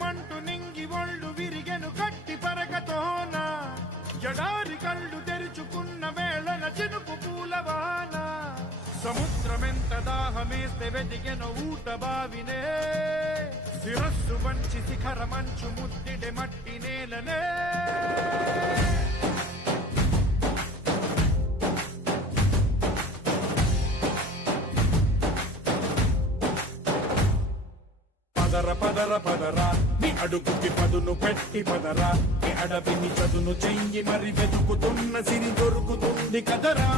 మంటు నింగి ఒళ్ళు విరిగెను గట్టి పరకతోన ఎడారి కళ్ళు తెరుచుకున్న వేళన చినుకు పూలవాన సముద్రమెంత దాహమేస్తే వెతికెను ఊట బావినే శిరస్సు వంచి శిఖర మంచు ముద్దిడే మట్టి నేలనే పదర పదర పదరా నీ అడుగుకి పదును పెట్టి పదరా నీ అడవిని చదును చెయ్యి మరి వెతుకుతున్న సిరి దొరుకుతుంది కదరా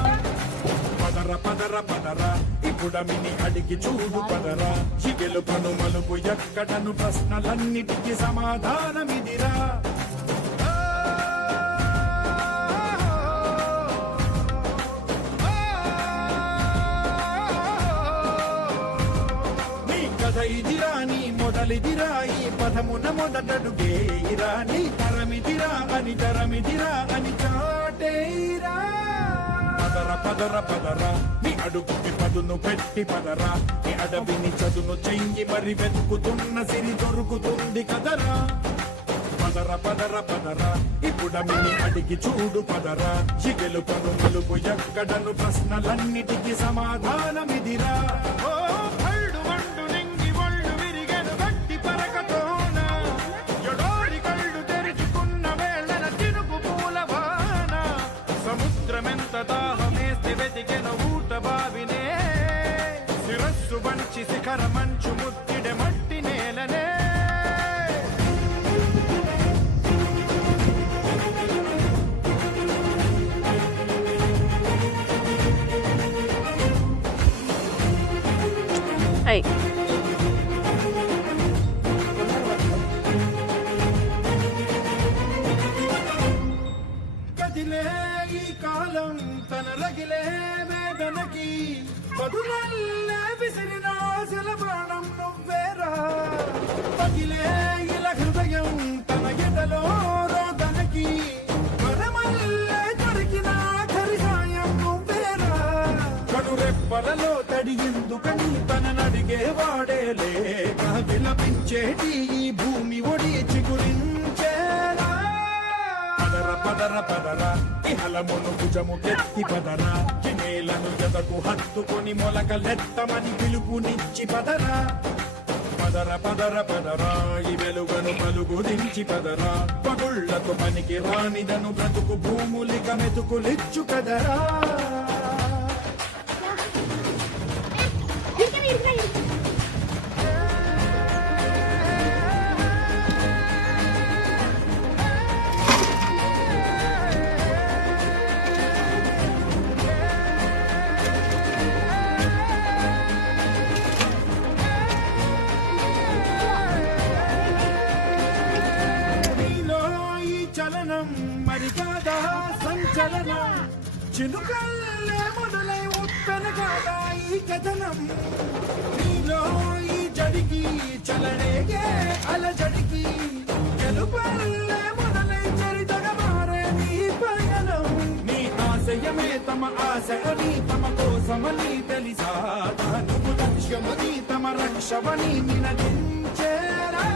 పదర పదర పదరా ఇప్పుడమిని అడిగి చూడు పదరా చిగెలు పను మలుపు ఎక్కడను ప్రశ్నలన్నిటికీ సమాధానమిదిరా ఇదిరా నీ మొదలిదిరా ఈ పదమున మొదటడుగేరా నీ తరమిదిరా అని చాటేరా పదర పదర పదరా నీ అడుగుకి పదును పెట్టి పదరా నీ అడవిని చదును చెయ్యి మరి వెతుకుతున్న సిరి దొరుకుతుంది కదరా పదర పదర పదరా ఇప్పుడమిని అడిగి చూడు పదరా చిగెలు పను మలుపు ఎక్కడను ప్రశ్నలన్నిటికీ సమాధానమిదిరా దాహమేస్తే వెతికెను ఊట బావినే శిరస్సు వంచి శిఖర మంచు ముద్దిడే మట్టి నేలనే గదిలే ఈ కాలం తన రగిలే వేదనకి బదులల్లే విసిరిన ఆశల బాణం నువ్వేరా పగిలే ఇలా హృదయం తన ఎదలో రోదనకి వరమల్లే దొరికిన ఆఖరి సాయం నువ్వేరా కడురెప్పలలో తడి ఎందుకని తననడిగే వాడే లేక విలపించేటి ఈ భూమి ఒడి చిగురించేరా పదర పదరా ఇహలమును భుజము కెత్తి పదరా నేలను ఎదకు హత్తుకొని మొలకలెత్తమని పిలుపునిచ్చి పదరా పదర పదర పదరా ఈ వెలుగను పలుగు దించి పదరా పగుళ్లకు పనికి రానిదను బ్రతుకు భూములిక మెతుకులిచ్చు కదరా మరి కాదా సంచలనం చినుకల్లే మొదలై ఉప్పెన కాదా ఈ కథనం నీలో ఈ జడికి చలనేగే అలజడికి గెలుపల్లే మొదలై చరితగా మారే నీ పయనం నీ ఆశయమే తమ ఆశ అని తమ కోసమని తెలిసా నువ్వు లక్ష్యమని తమ రక్షమని నినదించేరా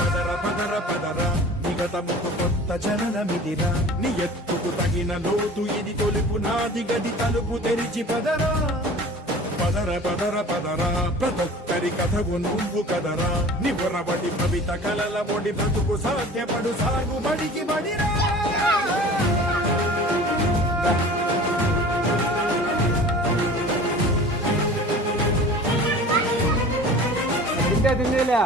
పదర పదర పదరా నిగతముకు కొత్త జననమిదిరా నీ ఎత్తుకు తగిన లోతు ఇది తొలుపు నాది గది తలుపు తెరిచి పదరా పదర పదర పదరా ప్రతొక్కరి కథకు నువ్వు కదరా నివరబడి కవిత కలల బొడి బ్రతుకు సాధ్యపడు సాగుబడికి బడిరా తింటే తిండిలే